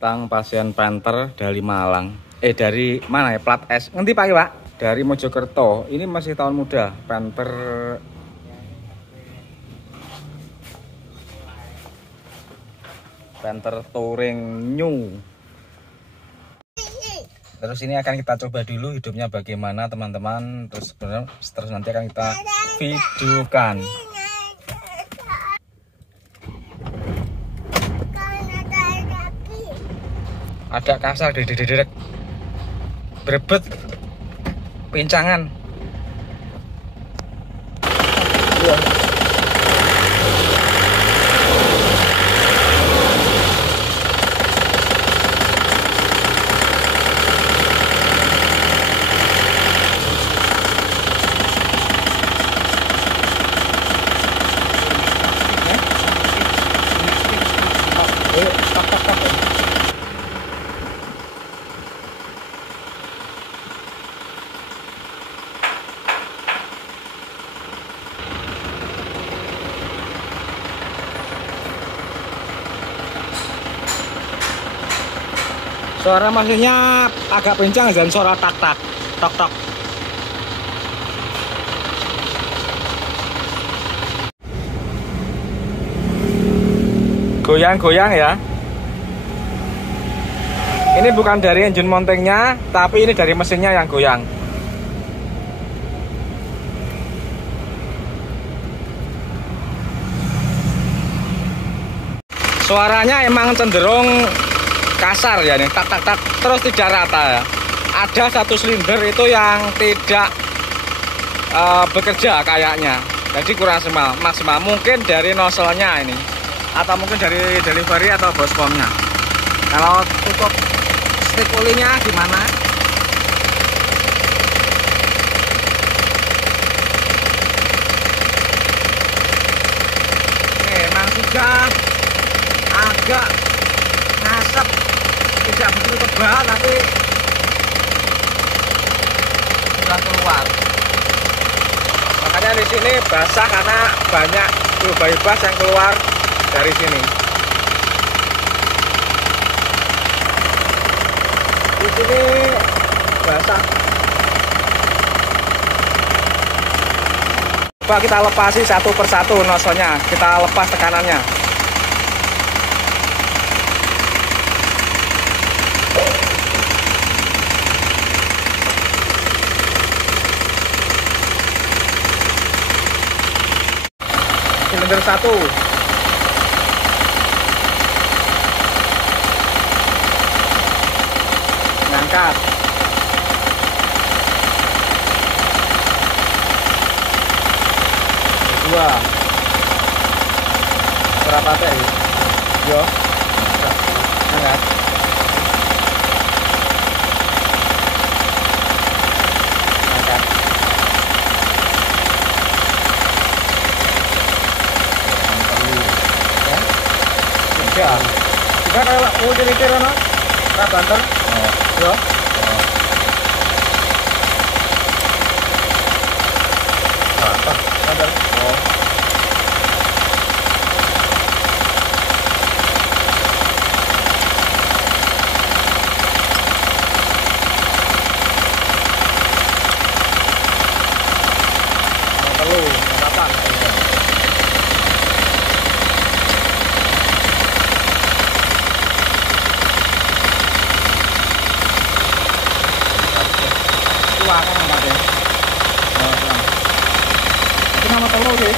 Tang pasien Panther dari Malang. Dari mana ya? Plat S. Ngerti Pak, Pak? Dari Mojokerto. Ini masih tahun muda. Panther Touring New. Terus ini akan kita coba dulu hidupnya bagaimana teman-teman. Terus nanti akan kita videokan. Ada kasar dedek berebet pincangan. Suara mesinnya agak pincang dan suara tak tok. Goyang-goyang ya. Ini bukan dari engine mountingnya, tapi ini dari mesinnya yang goyang. Suaranya emang cenderung kasar ya nih, tak terus tidak rata ya. Ada satu silinder itu yang tidak bekerja kayaknya, jadi kurang maksimal. Mungkin dari nozzle-nya ini, atau mungkin dari delivery atau boscomnya. Kalau tutup stick oli-nya gimana? Memang sudah agak ngasap, tidak begitu tebal tapi sudah keluar. Makanya di sini basah karena banyak bas yang keluar dari sini. Di sini basah. Coba kita lepasi satu persatu nozzle-nya, kita lepas tekanannya. Silinder 1, ngangkat, kedua, berapa tadi? Yo, ngangkat, juga kalau mau jadi no, banter, yo, apa, banter, perlu, apa? Nama telur sih.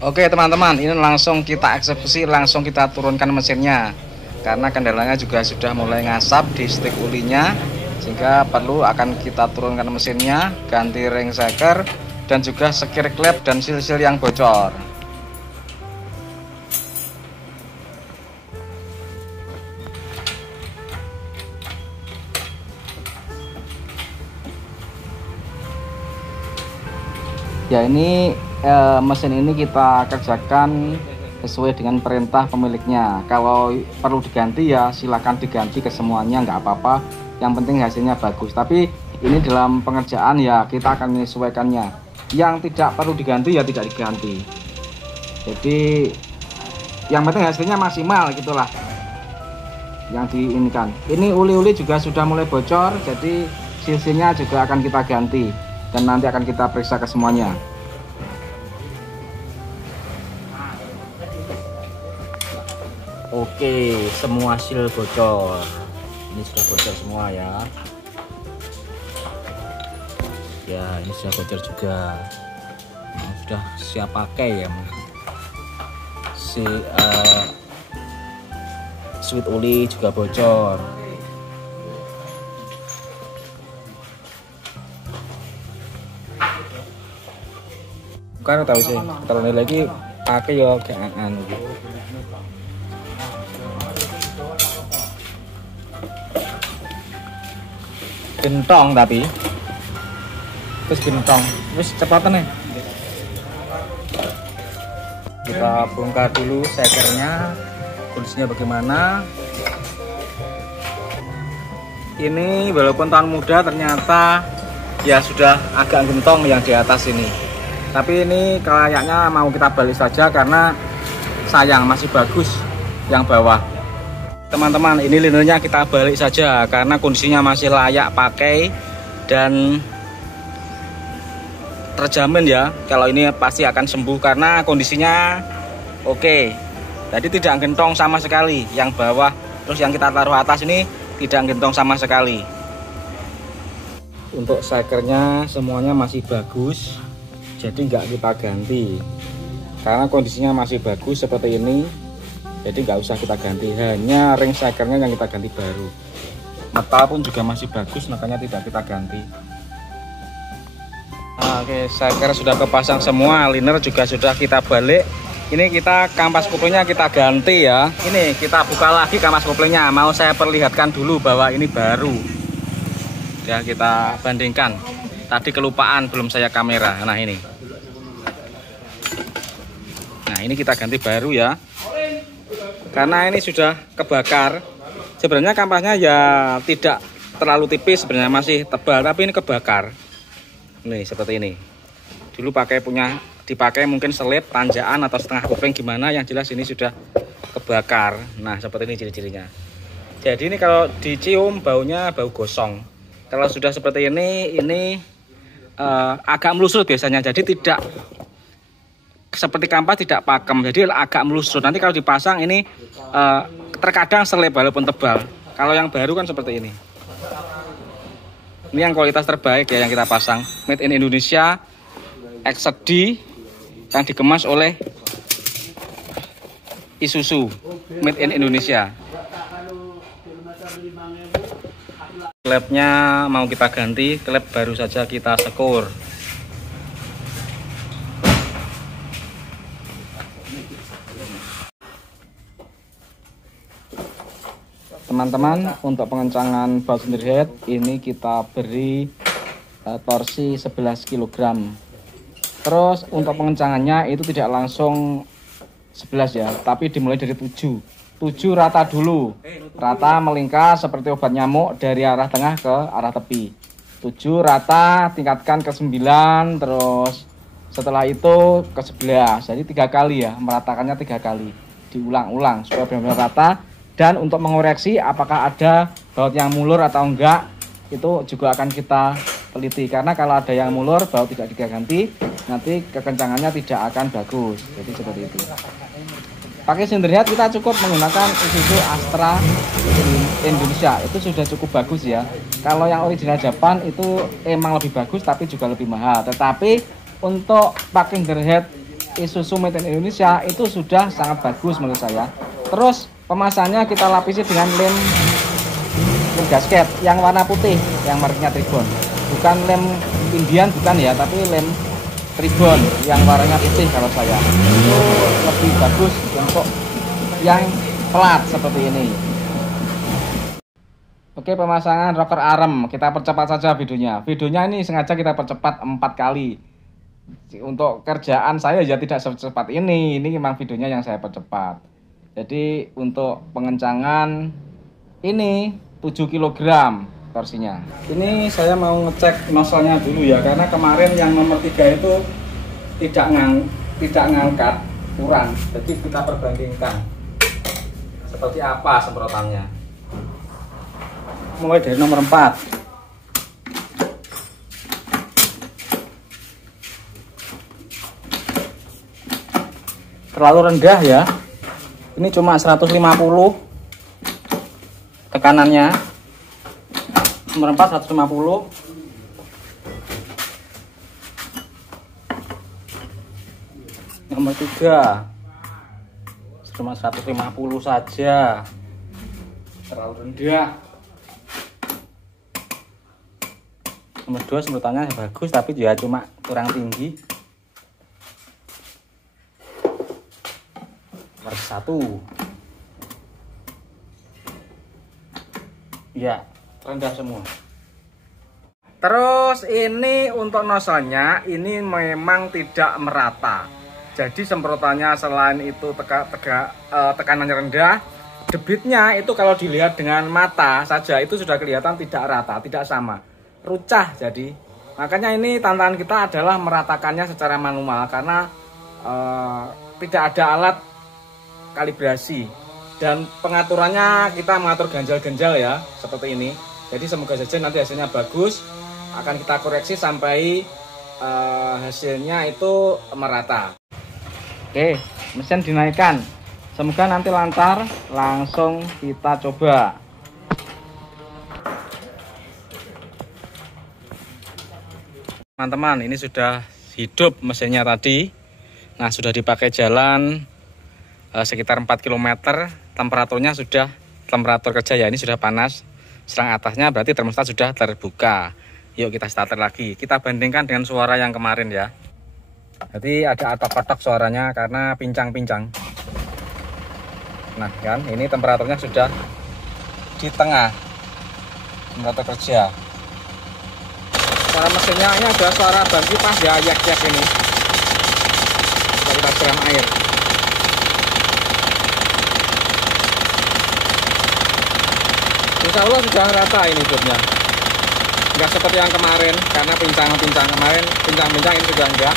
Oke teman-teman, ini langsung kita eksekusi, langsung kita turunkan mesinnya. Karena kendalanya juga sudah mulai ngasap di stick ulinya, sehingga perlu akan kita turunkan mesinnya, ganti ring shaker, dan juga sekir klep dan sil-sil yang bocor. Ya ini mesin ini kita kerjakan sesuai dengan perintah pemiliknya. Kalau perlu diganti ya silakan diganti ke semuanya, nggak apa-apa, yang penting hasilnya bagus. Tapi Ini dalam pengerjaan ya kita akan menyesuaikannya. Yang tidak perlu diganti ya tidak diganti. Jadi yang penting hasilnya maksimal gitulah yang diinginkan. Ini uli-uli juga sudah mulai bocor, jadi silsilnya juga akan kita ganti dan nanti akan kita periksa ke semuanya. Oke, semua sil bocor. Ini sudah bocor semua ya. Ya, ini sudah bocor juga. Nah, sudah siap pakai ya. Si switch oli juga bocor. Bukan tahu sih, terus lagi pakai ya kayak anu. Gentong tapi terus gentong wis cepatan nih. Kita bongkar dulu sekernya, kondisinya bagaimana. Ini walaupun tahun muda ternyata ya sudah agak gentong yang di atas ini, tapi ini kayaknya mau kita balik saja karena sayang masih bagus yang bawah. Teman-teman, ini linernya kita balik saja karena kondisinya masih layak pakai dan terjamin ya kalau ini pasti akan sembuh karena kondisinya oke. Jadi tidak gentong sama sekali yang bawah, terus yang kita taruh atas ini tidak gentong sama sekali. Untuk sekernya semuanya masih bagus, jadi nggak kita ganti karena kondisinya masih bagus seperti ini. Jadi nggak usah kita ganti, hanya ring sekernya yang kita ganti baru. Metal pun juga masih bagus, makanya tidak kita ganti. Oke, seker sudah kepasang semua, liner juga sudah kita balik. Ini kita kampas koplingnya kita ganti ya. Ini kita buka lagi kampas koplingnya. Mau saya perlihatkan dulu bahwa ini baru. Ya, kita bandingkan. Tadi kelupaan belum saya kamera. Nah, ini. Nah, ini kita ganti baru ya. Karena ini sudah kebakar. Sebenarnya kampasnya ya tidak terlalu tipis, sebenarnya masih tebal, tapi ini kebakar. Nih seperti ini. Dulu dipakai mungkin selip, tanjakan atau setengah kuping gimana, yang jelas ini sudah kebakar. Nah, seperti ini ciri-cirinya. Jadi ini kalau dicium baunya bau gosong. Kalau sudah seperti ini agak melusut biasanya. Jadi tidak seperti kampas, tidak pakem, jadi agak melusut. Nanti kalau dipasang ini terkadang selip walaupun tebal. Kalau yang baru kan seperti ini. Ini yang kualitas terbaik ya yang kita pasang, made in Indonesia, XD yang dikemas oleh Isuzu, made in Indonesia. Klepnya mau kita ganti, klep baru saja kita sekur. Teman-teman, untuk pengencangan baut sendiri ini kita beri torsi 11 kg. Terus untuk pengencangannya itu tidak langsung 11 ya, tapi dimulai dari 7 rata dulu. Rata melingkar seperti obat nyamuk dari arah tengah ke arah tepi. 7 rata, tingkatkan ke 9, terus setelah itu ke 11. Jadi 3 kali ya, meratakannya 3 kali. Diulang-ulang supaya benar-benar rata. Dan untuk mengoreksi apakah ada baut yang mulur atau enggak, itu juga akan kita teliti. Karena kalau ada yang mulur, baut tidak diganti, nanti kekencangannya tidak akan bagus. Jadi seperti itu. Pakai silinder head kita cukup menggunakan Isuzu Astra Indonesia. Itu sudah cukup bagus ya. Kalau yang original Japan itu emang lebih bagus, tapi juga lebih mahal. Tetapi untuk pakai silinder head Isuzu made in Indonesia itu sudah sangat bagus menurut saya. Terus pemasangannya kita lapisi dengan lem gasket yang warna putih yang mereknya Tribon, bukan lem Indian, bukan ya, tapi lem Tribon yang warnanya putih. Kalau saya itu lebih bagus untuk yang pelat seperti ini. Oke, pemasangan rocker arm kita percepat saja videonya. Videonya ini sengaja kita percepat 4 kali. Untuk kerjaan saya ya tidak secepat ini memang videonya yang saya percepat. Jadi untuk pengencangan ini 7 kg torsinya. Ini saya mau ngecek nozzle-nya dulu ya, karena kemarin yang nomor 3 itu tidak ngangkat, kurang. Jadi kita perbandingkan seperti apa semprotannya. Mulai dari nomor 4. Terlalu rendah ya. Ini cuma 150 tekanannya. Nomor 4 150. Nomor 3 cuma 150 saja, terlalu rendah. Nomor 2 semprotannya bagus tapi dia cuma kurang tinggi. Nomor 1 ya rendah semua. Terus ini untuk nozzle-nya ini memang tidak merata. Jadi semprotannya selain itu tekanannya rendah, debitnya itu kalau dilihat dengan mata saja itu sudah kelihatan tidak rata, tidak sama, rucah. Jadi makanya ini tantangan kita adalah meratakannya secara manual karena tidak ada alat kalibrasi dan pengaturannya kita mengatur ganjal-ganjal ya seperti ini. Jadi semoga saja nanti hasilnya bagus, akan kita koreksi sampai hasilnya itu merata. Oke, mesin dinaikkan. Semoga nanti lancar. Langsung kita coba. Teman-teman, ini sudah hidup mesinnya tadi. Nah, sudah dipakai jalan sekitar 4 km. Temperaturnya sudah temperatur kerja ya, ini sudah panas. Serang atasnya berarti termostat sudah terbuka. Yuk kita starter lagi. Kita bandingkan dengan suara yang kemarin ya. Jadi agak atok-atok suaranya karena pincang-pincang. Nah kan, ini temperaturnya sudah di tengah temperatur kerja. Suara mesinnya ini ada suara ban kipas ya, yak-yak ini. Coba kita siram air. Insya Allah sudah rata ini hidupnya. Enggak seperti yang kemarin karena pincang-pincang kemarin, pincang-pincang ini sudah enggak.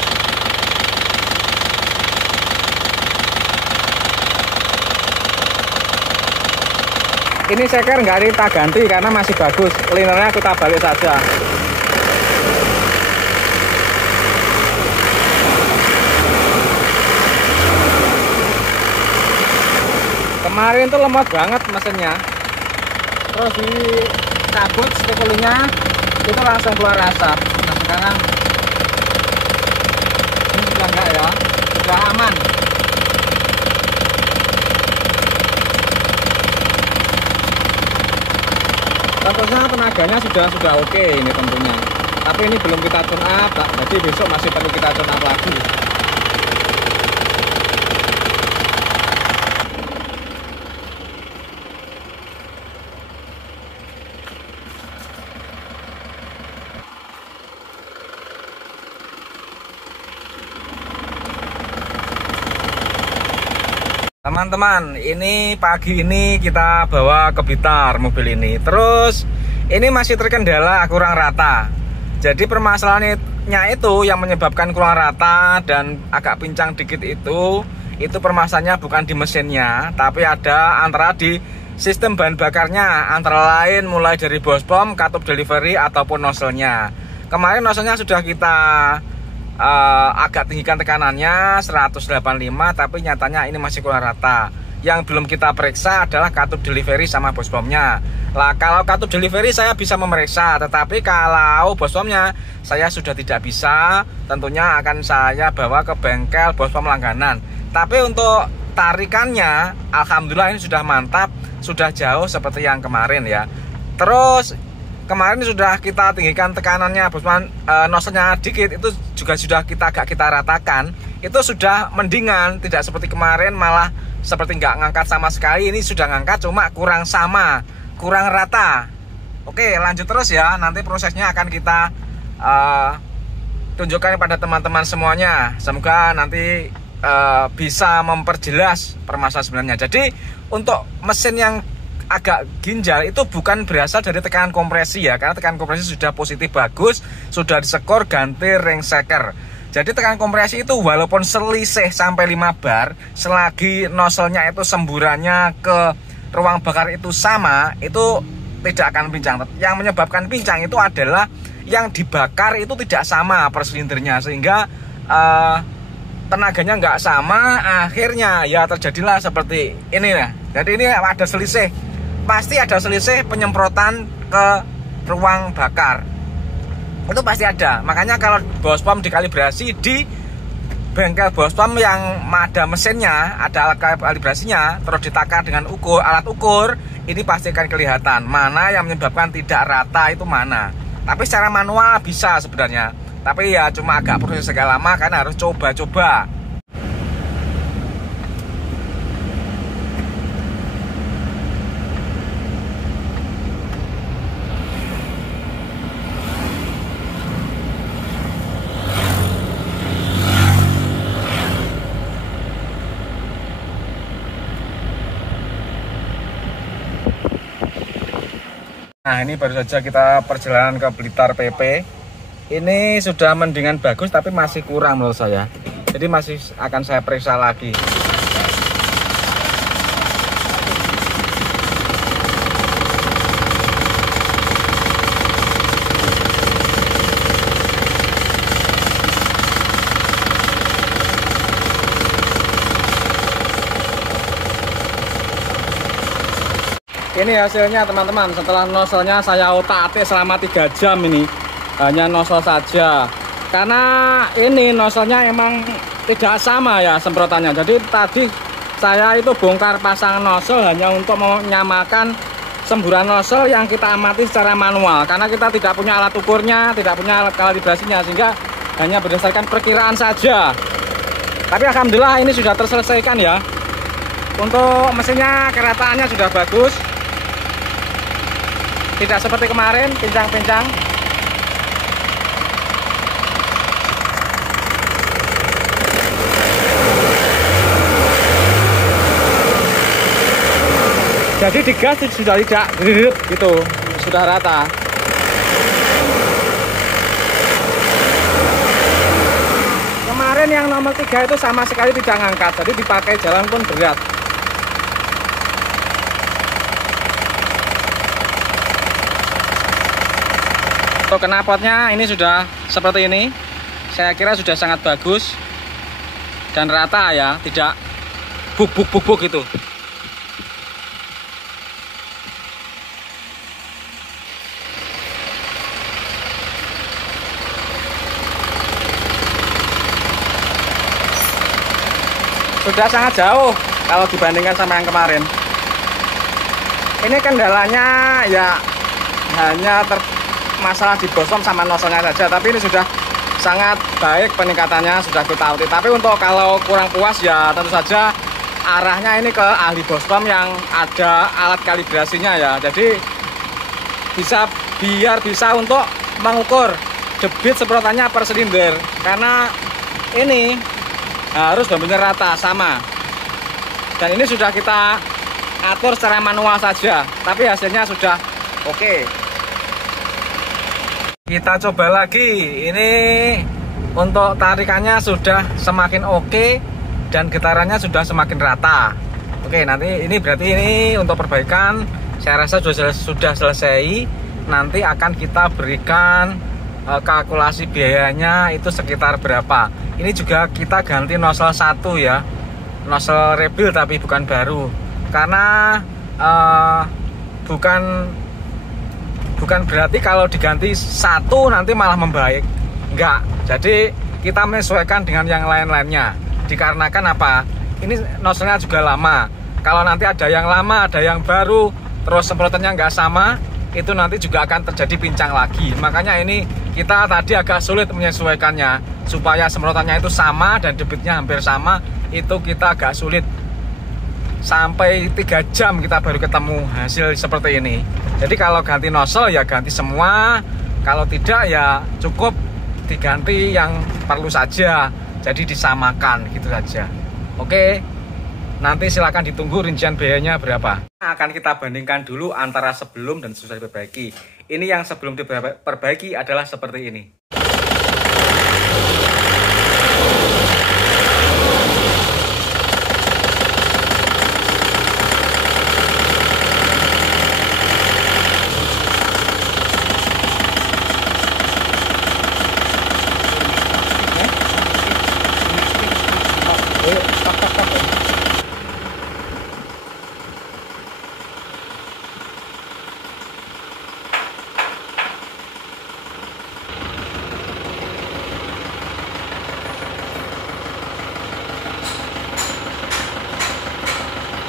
Ini seker nggak kita ganti karena masih bagus. Linernya kita balik saja. Kemarin tuh lemot banget mesinnya. Terus dicabut stikulinya itu langsung keluar asap. Nah sekarang ini sudah enggak ya, sudah aman. Tentunya tenaganya sudah oke ini tentunya. Tapi ini belum kita tune up, jadi besok masih perlu kita tune up lagi. Teman-teman, ini pagi ini kita bawa ke Blitar mobil ini. Terus ini masih terkendala kurang rata. Jadi permasalahannya itu yang menyebabkan kurang rata dan agak pincang dikit itu permasalahannya bukan di mesinnya, tapi ada antara di sistem bahan bakarnya, antara lain mulai dari bospom, katup delivery ataupun nozzle-nya. Kemarin nozzle-nya sudah kita agak tinggikan tekanannya 185, tapi nyatanya ini masih kurang rata. Yang belum kita periksa adalah katup delivery sama bospomnya. Lah kalau katup delivery saya bisa memeriksa, tetapi kalau bospomnya saya sudah tidak bisa. Tentunya akan saya bawa ke bengkel bospom langganan. Tapi untuk tarikannya alhamdulillah ini sudah mantap, sudah jauh seperti yang kemarin ya. Terus kemarin sudah kita tinggikan tekanannya, nozzle-nya dikit, itu juga sudah agak kita ratakan. Itu sudah mendingan, tidak seperti kemarin malah seperti nggak ngangkat sama sekali. Ini sudah ngangkat cuma kurang sama, kurang rata. Oke, lanjut terus ya. Nanti prosesnya akan kita tunjukkan kepada teman-teman semuanya. Semoga nanti bisa memperjelas permasalahan sebenarnya. Jadi untuk mesin yang agak ginjal itu bukan berasal dari tekanan kompresi ya, karena tekanan kompresi sudah positif bagus, sudah disekor ganti ring seker. Jadi tekanan kompresi itu walaupun selisih sampai 5 bar, selagi nozzle-nya itu semburannya ke ruang bakar itu sama, itu tidak akan pincang. Yang menyebabkan pincang itu adalah yang dibakar itu tidak sama per silindernya, sehingga tenaganya nggak sama, akhirnya ya terjadilah seperti ini ya. Jadi ini ada selisih, pasti ada selisih penyemprotan ke ruang bakar, itu pasti ada. Makanya kalau bospom dikalibrasi di bengkel bospom yang ada mesinnya, ada alat kalibrasinya, terus ditakar dengan alat ukur, ini pasti akan kelihatan mana yang menyebabkan tidak rata itu mana. Tapi secara manual bisa sebenarnya, tapi ya cuma agak proses agak lama karena harus coba-coba. Nah, ini baru saja kita perjalanan ke Blitar PP. Ini sudah mendingan bagus, tapi masih kurang menurut saya. Jadi masih akan saya periksa lagi. Ini hasilnya teman-teman, setelah nozzle-nya saya otak-atik selama 3 jam ini. Hanya nozzle saja, karena ini nozzle-nya emang tidak sama ya semprotannya. Jadi tadi saya itu bongkar pasang nozzle hanya untuk menyamakan semburan nozzle yang kita amati secara manual, karena kita tidak punya alat ukurnya, tidak punya alat kalibrasinya, sehingga hanya berdasarkan perkiraan saja. Tapi alhamdulillah ini sudah terselesaikan ya. Untuk mesinnya keretaannya sudah bagus, tidak seperti kemarin pincang-pincang. Jadi digas sudah tidak geret gitu, sudah rata. Kemarin yang nomor 3 itu sama sekali tidak ngangkat, jadi dipakai jalan pun berat. Untuk knalpotnya ini sudah seperti ini, saya kira sudah sangat bagus dan rata ya, tidak buk-buk gitu. Sudah sangat jauh kalau dibandingkan sama yang kemarin. Ini kendalanya ya hanya masalah di bospom sama nozzle-nya saja, tapi ini sudah sangat baik peningkatannya, sudah kita audit. Tapi untuk kalau kurang puas ya tentu saja arahnya ini ke ahli bospom yang ada alat kalibrasinya ya. Jadi biar bisa untuk mengukur debit semprotannya per silinder, karena ini harus benar-benar rata sama. Dan ini sudah kita atur secara manual saja, tapi hasilnya sudah oke. Kita coba lagi. Ini untuk tarikannya sudah semakin oke dan getarannya sudah semakin rata. Oke, nanti ini berarti ini untuk perbaikan saya rasa sudah selesai. Nanti akan kita berikan kalkulasi biayanya itu sekitar berapa. Ini juga kita ganti nozzle 1 ya, nozzle rebuild tapi bukan baru, karena bukan berarti kalau diganti 1 nanti malah membaik, enggak. Jadi kita menyesuaikan dengan yang lain-lainnya, dikarenakan apa, ini nozzle-nya juga lama. Kalau nanti ada yang lama, ada yang baru, terus semprotannya nggak sama, itu nanti juga akan terjadi pincang lagi. Makanya ini kita tadi agak sulit menyesuaikannya supaya semprotannya itu sama dan debitnya hampir sama. Itu kita agak sulit, sampai 3 jam kita baru ketemu hasil seperti ini. Jadi kalau ganti nozzle ya ganti semua, kalau tidak ya cukup diganti yang perlu saja, jadi disamakan gitu saja. Oke, Nanti silakan ditunggu rincian biayanya berapa. Akan kita bandingkan dulu antara sebelum dan sesudah diperbaiki. Ini yang sebelum diperbaiki adalah seperti ini.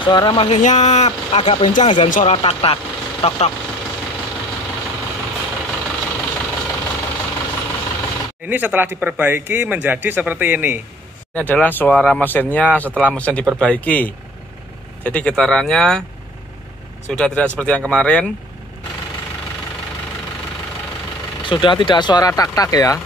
Suara mesinnya agak kencang dan suara tak-tak, tok-tok. Ini setelah diperbaiki menjadi seperti ini. Ini adalah suara mesinnya setelah mesin diperbaiki. Jadi getarannya sudah tidak seperti yang kemarin. Sudah tidak suara tak-tak ya.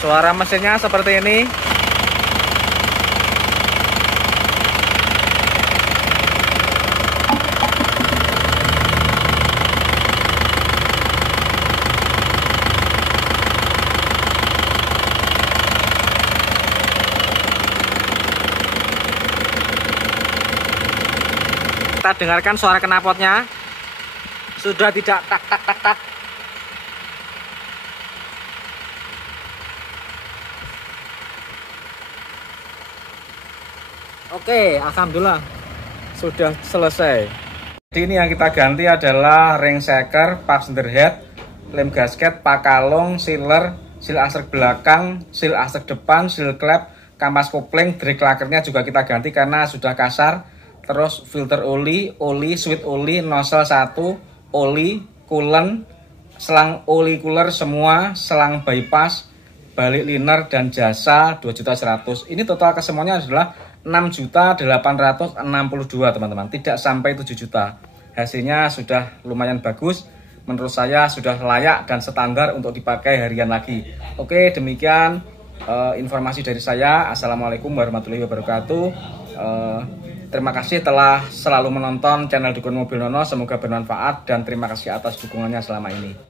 Suara mesinnya seperti ini. Kita dengarkan suara knalpotnya. Sudah tidak tak tak tak tak. Oke, alhamdulillah sudah selesai. Jadi ini yang kita ganti adalah ring shaker, passenger head, lem gasket, pakalong, sealer, seal astrek belakang, seal astrek depan, seal klep, kampas kopling, drag lakernya juga kita ganti karena sudah kasar. Terus filter oli, sweet oli, nozzle 1, oli, coolant, selang oli cooler semua, selang bypass, balik liner dan jasa 2.100.000. Ini total kesemuanya adalah 6.862.000 teman-teman, tidak sampai 7 juta. Hasilnya sudah lumayan bagus, menurut saya sudah layak dan standar untuk dipakai harian lagi. Oke, demikian informasi dari saya. Assalamualaikum warahmatullahi wabarakatuh. Terima kasih telah selalu menonton channel Dukun Mobil Nono, semoga bermanfaat dan terima kasih atas dukungannya selama ini.